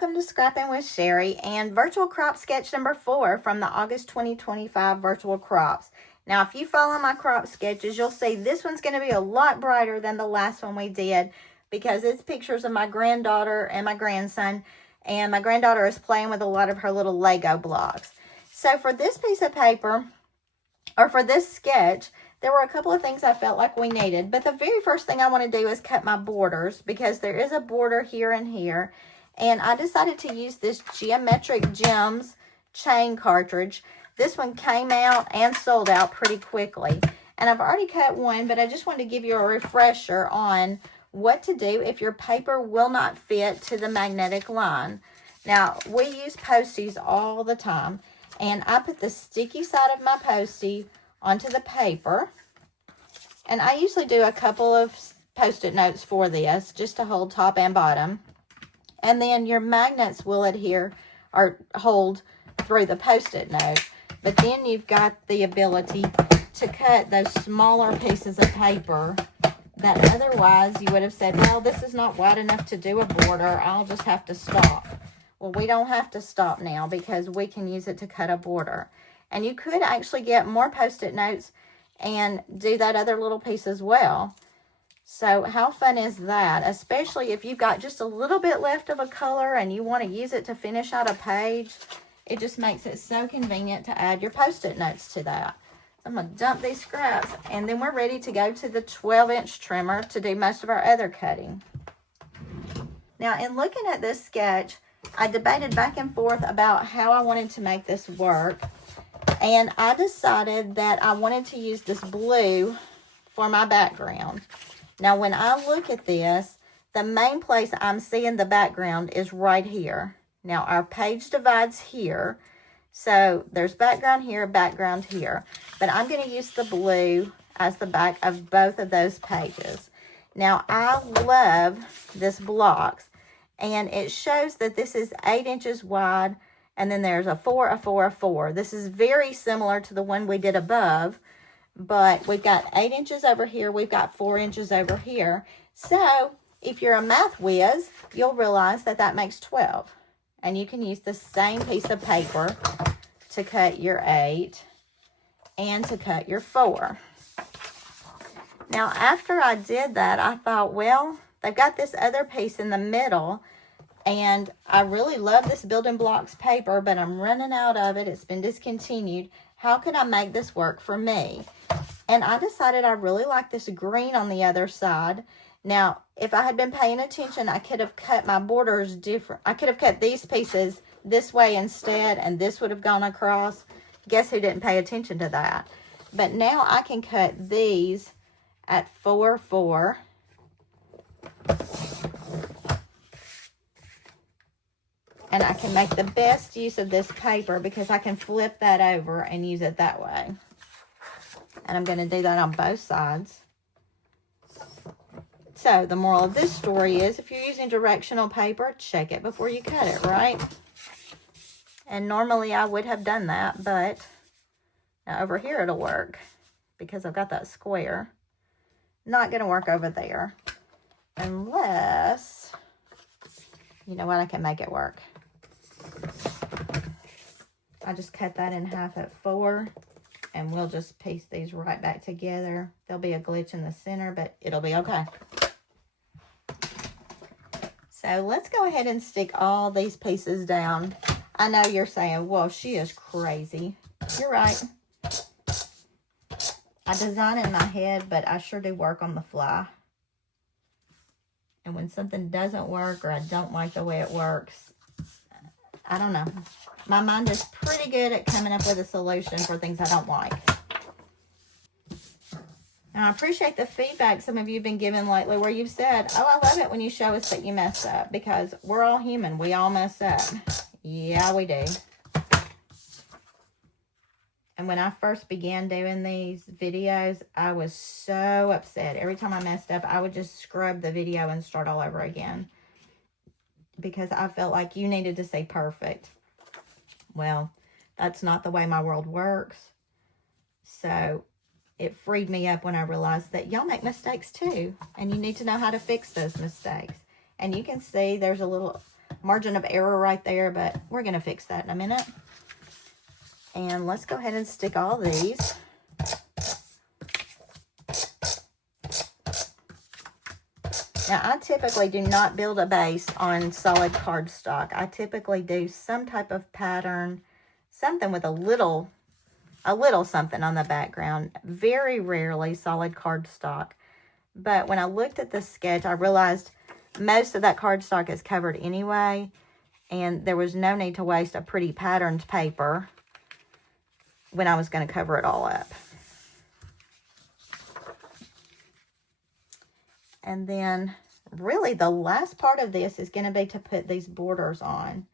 welcome to Scrappin with Sheri and virtual crop sketch number 4 from the August 2025 virtual crops. Now, if you follow my crop sketches, you'll see this one's going to be a lot brighter than the last one we did because it's pictures of my granddaughter and my grandson, and my granddaughter is playing with a lot of her little Lego blocks. So for this piece of paper, or for this sketch, there were a couple of things I felt like we needed, but the very first thing I want to do is cut my borders because there is a border here and here. And I decided to use this Geometric Gems chain cartridge. This one came out and sold out pretty quickly. And I've already cut one, but I just wanted to give you a refresher on what to do if your paper will not fit to the magnetic line. Now, we use Posties all the time. And I put the sticky side of my Postie onto the paper. And I usually do a couple of Post-it notes for this, just to hold top and bottom. And then your magnets will adhere or hold through the Post-it note. But then you've got the ability to cut those smaller pieces of paper that otherwise you would have said, well, this is not wide enough to do a border. I'll just have to stop. Well, we don't have to stop now because we can use it to cut a border. And you could actually get more Post-it notes and do that other little piece as well. So how fun is that? Especially if you've got just a little bit left of a color and you want to use it to finish out a page. It just makes it so convenient to add your Post-it notes to that. So I'm going to dump these scraps and then we're ready to go to the 12-inch trimmer to do most of our other cutting. Now, in looking at this sketch, I debated back and forth about how I wanted to make this work. And I decided that I wanted to use this blue for my background. Now, when I look at this, the main place I'm seeing the background is right here. Now, our page divides here. So, there's background here, background here. But I'm going to use the blue as the back of both of those pages. Now, I love this blocks. And it shows that this is 8 inches wide. And then there's a 4, a 4, a 4. This is very similar to the one we did above. But we've got 8 inches over here. We've got 4 inches over here. So, if you're a math whiz, you'll realize that that makes 12. And you can use the same piece of paper to cut your 8 and to cut your 4. Now, after I did that, I thought, well, they've got this other piece in the middle. And I really love this building blocks paper, but I'm running out of it. It's been discontinued. How could I make this work for me? And I decided I really like this green on the other side. Now, if I had been paying attention, I could have cut my borders different. I could have cut these pieces this way instead, and this would have gone across. Guess who didn't pay attention to that? But now I can cut these at 4, 4. And I can make the best use of this paper because I can flip that over and use it that way. And I'm going to do that on both sides. So, the moral of this story is if you're using directional paper, check it before you cut it, right? And normally I would have done that, but now over here it'll work because I've got that square. Not going to work over there unless, you know what, I can make it work. I just cut that in half at 4, and we'll just piece these right back together. There'll be a glitch in the center, but it'll be okay. So let's go ahead and stick all these pieces down. I know you're saying, well, she is crazy. You're right. I design in my head, but I sure do work on the fly. And when something doesn't work or I don't like the way it works, I don't know. My mind is pretty good at coming up with a solution for things I don't like. Now, I appreciate the feedback some of you have been giving lately where you've said, oh, I love it when you show us that you mess up because we're all human. We all mess up. Yeah, we do. And when I first began doing these videos, I was so upset. Every time I messed up, I would just scrub the video and start all over again. Because I felt like you needed to say perfect. Well, that's not the way my world works. So it freed me up when I realized that y'all make mistakes too. And you need to know how to fix those mistakes. And you can see there's a little margin of error right there, but we're going to fix that in a minute. And let's go ahead and stick all these. Now, I typically do not build a base on solid cardstock. I typically do some type of pattern, something with a little something on the background. Very rarely solid cardstock. But when I looked at the sketch, I realized most of that cardstock is covered anyway, and there was no need to waste a pretty patterned paper when I was going to cover it all up. And then really the last part of this is going to be to put these borders on.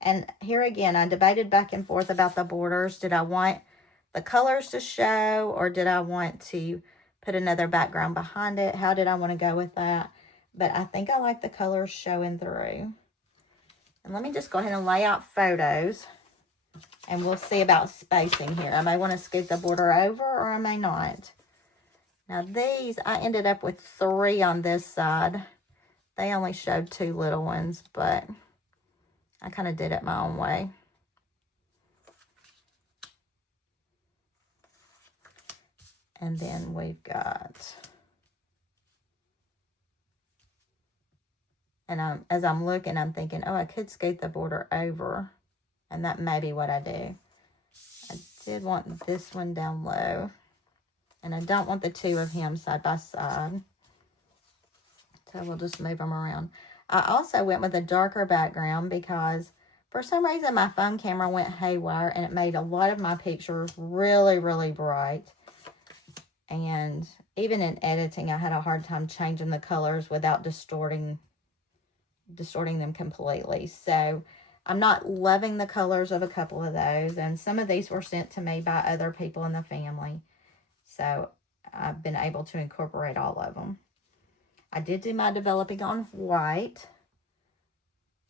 And here again, I debated back and forth about the borders. Did I want the colors to show, or did I want to put another background behind it? How did I want to go with that? But I think I like the colors showing through. And let me just go ahead and lay out photos, and we'll see about spacing here. I may want to scoot the border over, or I may not. Now these, I ended up with 3 on this side. They only showed 2 little ones, but I kind of did it my own way. And then we've got, and as I'm looking, I'm thinking, oh, I could scoot the border over, and that may be what I do. I did want this one down low, and I don't want the 2 of him side by side. So we'll just move them around. I also went with a darker background because for some reason my phone camera went haywire, and it made a lot of my pictures really, really bright. And even in editing, I had a hard time changing the colors without distorting them completely. So I'm not loving the colors of a couple of those. And some of these were sent to me by other people in the family. So I've been able to incorporate all of them. I did do my developing on white.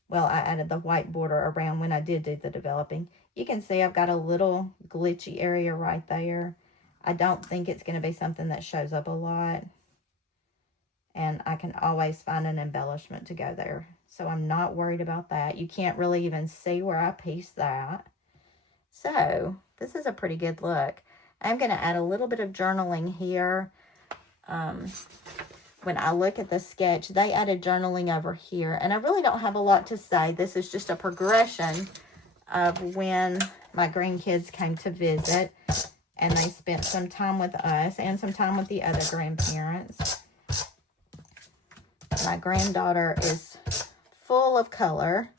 Well, I added the white border around when I did do the developing. You can see I've got a little glitchy area right there. I don't think it's going to be something that shows up a lot. And I can always find an embellishment to go there. So I'm not worried about that. You can't really even see where I pieced that. So this is a pretty good look. I'm going to add a little bit of journaling here. When I look at the sketch, they added journaling over here. And I really don't have a lot to say. This is just a progression of when my grandkids came to visit. And they spent some time with us and some time with the other grandparents. My granddaughter is full of color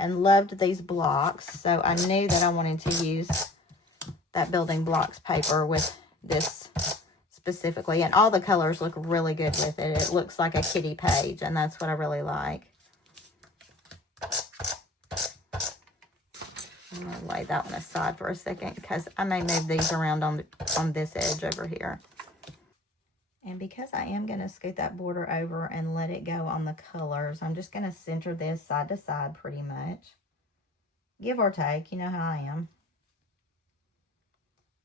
and loved these blocks. So I knew that I wanted to use that building blocks paper with this specifically. And all the colors look really good with it. It looks like a kitty page, and that's what I really like. I'm going to lay that one aside for a second because I may move these around on this edge over here. And because I am going to scoot that border over and let it go on the colors, I'm just going to center this side to side pretty much. Give or take, you know how I am.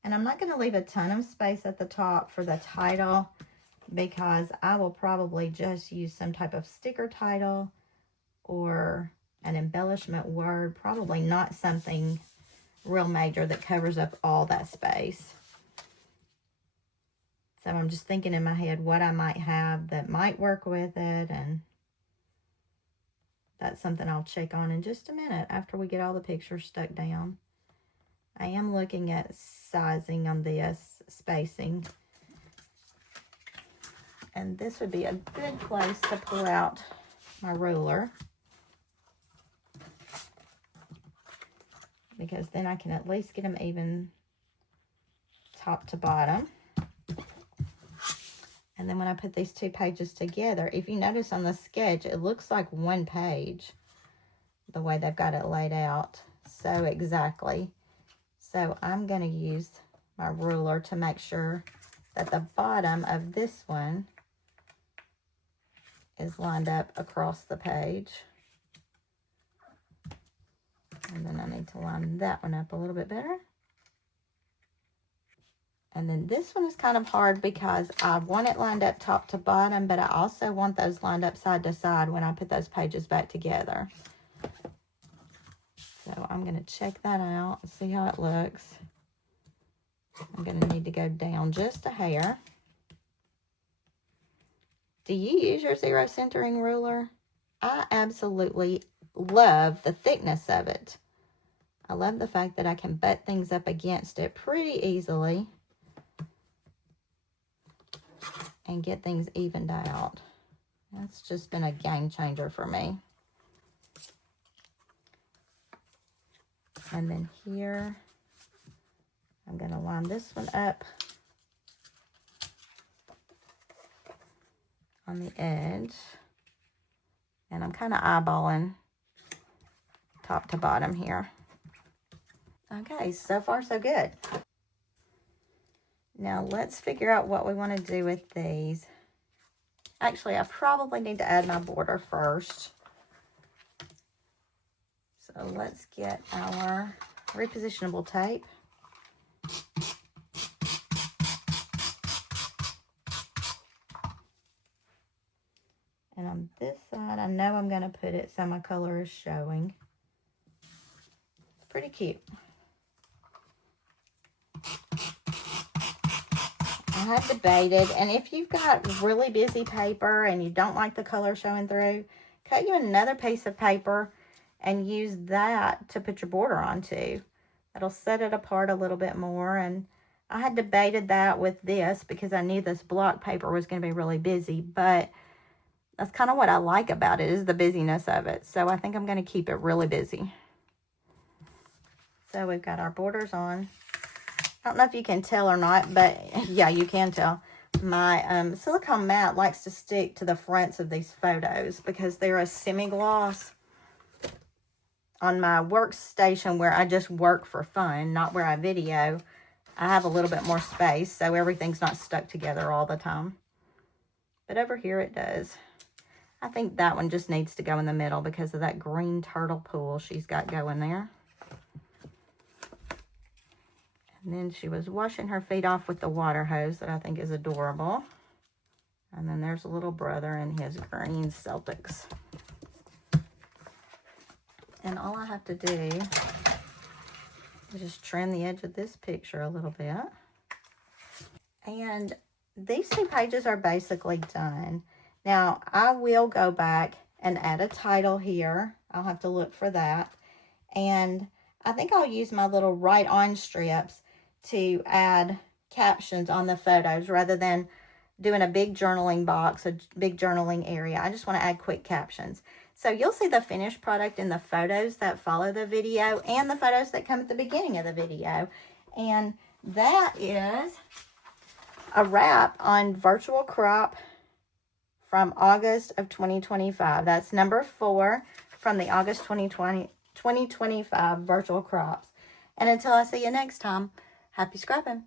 And I'm not going to leave a ton of space at the top for the title because I will probably just use some type of sticker title or an embellishment word, probably not something real major that covers up all that space. So I'm just thinking in my head what I might have that might work with it, and that's something I'll check on in just a minute after we get all the pictures stuck down. I am looking at sizing on this, spacing. And this would be a good place to pull out my ruler, because then I can at least get them even top to bottom. And then when I put these 2 pages together, if you notice on the sketch, it looks like one page, the way they've got it laid out. So exactly. So I'm going to use my ruler to make sure that the bottom of this one is lined up across the page. And then I need to line that one up a little bit better. And then this one is kind of hard because I want it lined up top to bottom, but I also want those lined up side to side when I put those pages back together. So I'm going to check that out and see how it looks. I'm going to need to go down just a hair. Do you use your zero centering ruler? I absolutely love the thickness of it. I love the fact that I can butt things up against it pretty easily and get things evened out. That's just been a game changer for me. And then here, I'm going to line this one up on the edge. And I'm kind of eyeballing top to bottom here. Okay, so far so good. Now let's figure out what we want to do with these. Actually, I probably need to add my border first. So let's get our repositionable tape. And on this side, I know I'm going to put it so my color is showing. It's pretty cute. I have debated, and if you've got really busy paper and you don't like the color showing through, cut you another piece of paper and use that to put your border onto. That'll set it apart a little bit more. And I had debated that with this because I knew this block paper was going to be really busy, but that's kind of what I like about it, is the busyness of it. So I think I'm going to keep it really busy. So we've got our borders on. I don't know if you can tell or not, but yeah, you can tell. My silicone mat likes to stick to the fronts of these photos because they're a semi-gloss. On my workstation where I just work for fun, not where I video, I have a little bit more space, so everything's not stuck together all the time. But over here it does. I think that one just needs to go in the middle because of that green turtle pool she's got going there. And then she was washing her feet off with the water hose that I think is adorable. And then there's a little brother in his green Celtics. And all I have to do is just trim the edge of this picture a little bit. And these two pages are basically done. Now, I will go back and add a title here. I'll have to look for that. And I think I'll use my little write-on strips to add captions on the photos rather than doing a big journaling box, a big journaling area. I just want to add quick captions. So you'll see the finished product in the photos that follow the video and the photos that come at the beginning of the video. And that is a wrap on virtual crop from August of 2025. That's number 4 from the August 2025 virtual crops. And until I see you next time, happy scrapping.